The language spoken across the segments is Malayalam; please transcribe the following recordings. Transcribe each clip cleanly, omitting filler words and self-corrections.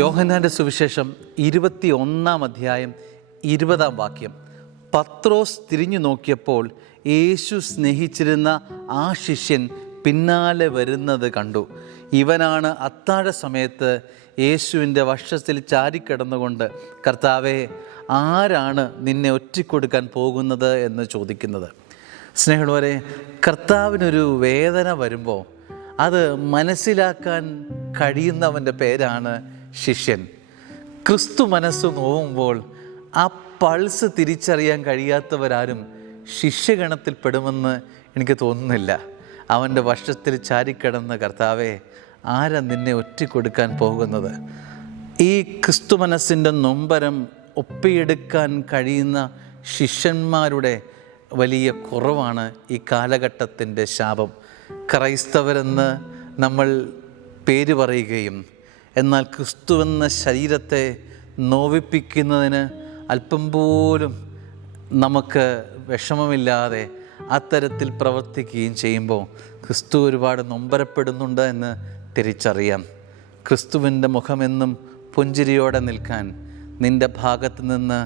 യോഹന്നാന്റെ സുവിശേഷം 21 അധ്യായം 20 പത്രോസ് തിരിഞ്ഞു നോക്കിയപ്പോൾ യേശു സ്നേഹിച്ചിരുന്ന ആ ശിഷ്യൻ പിന്നാലെ വരുന്നത് കണ്ടു. ഇവനാണ് അത്താഴ സമയത്ത് യേശുവിൻ്റെ വക്ഷത്തിൽ ചാരിക്കിടന്നുകൊണ്ട് കർത്താവേ, ആരാണ് നിന്നെ ഒറ്റിക്കൊടുക്കാൻ പോകുന്നത് എന്ന് ചോദിക്കുന്നത്. സ്നേഹമുള്ളവരെ, കർത്താവിനൊരു വേദന വരുമ്പോൾ അത് മനസ്സിലാക്കാൻ കഴിയുന്നവൻ്റെ പേരാണ് ശിഷ്യൻ. ക്രിസ്തു മനസ്സ് നോവുമ്പോൾ ആ പൾസ് തിരിച്ചറിയാൻ കഴിയാത്തവരാരും ശിഷ്യഗണത്തിൽ പെടുമെന്ന് എനിക്ക് തോന്നുന്നില്ല. അവൻ്റെ വശത്തിൽ ചാരിക്കിടന്ന് കർത്താവേ, ആരാ നിന്നെ ഒറ്റിക്കൊടുക്കാൻ പോകുന്നത്? ഈ ക്രിസ്തു മനസ്സിൻ്റെ നൊമ്പരം ഒപ്പിയെടുക്കാൻ കഴിയുന്ന ശിഷ്യന്മാരുടെ വലിയ കുറവാണ് ഈ കാലഘട്ടത്തിൻ്റെ ശാപം. ക്രൈസ്തവരെന്ന് നമ്മൾ പേര് പറയുകയും എന്നാൽ ക്രിസ്തുവെന്ന ശരീരത്തെ നോവിപ്പിക്കുന്നതിന് അല്പം പോലും നമുക്ക് വിഷമമില്ലാതെ അത്തരത്തിൽ പ്രവർത്തിക്കുകയും ചെയ്യുമ്പോൾ ക്രിസ്തു ഒരുപാട് നൊമ്പരപ്പെടുന്നുണ്ട് എന്ന് തിരിച്ചറിയാം. ക്രിസ്തുവിൻ്റെ മുഖമെന്നും പുഞ്ചിരിയോടെ നിൽക്കാൻ നിൻ്റെ ഭാഗത്ത് നിന്ന്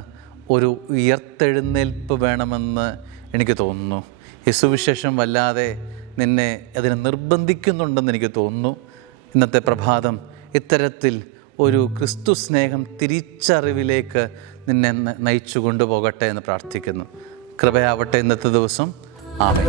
ഒരു ഉയർത്തെഴുന്നേൽപ്പ് വേണമെന്ന് എനിക്ക് തോന്നുന്നു. ഈ സുവിശേഷം വല്ലാതെ നിന്നെ അതിനെ നിർബന്ധിക്കുന്നുണ്ടെന്ന് എനിക്ക് തോന്നുന്നു. ഇന്നത്തെ പ്രഭാതം ഇത്തരത്തിൽ ഒരു ക്രിസ്തു സ്നേഹം തിരിച്ചറിവിലേക്ക് നിന്നെ നയിച്ചു കൊണ്ടുപോകട്ടെ എന്ന് പ്രാർത്ഥിക്കുന്നു. കൃപയാവട്ടെ ഇന്നത്തെ ദിവസം. ആമേൻ.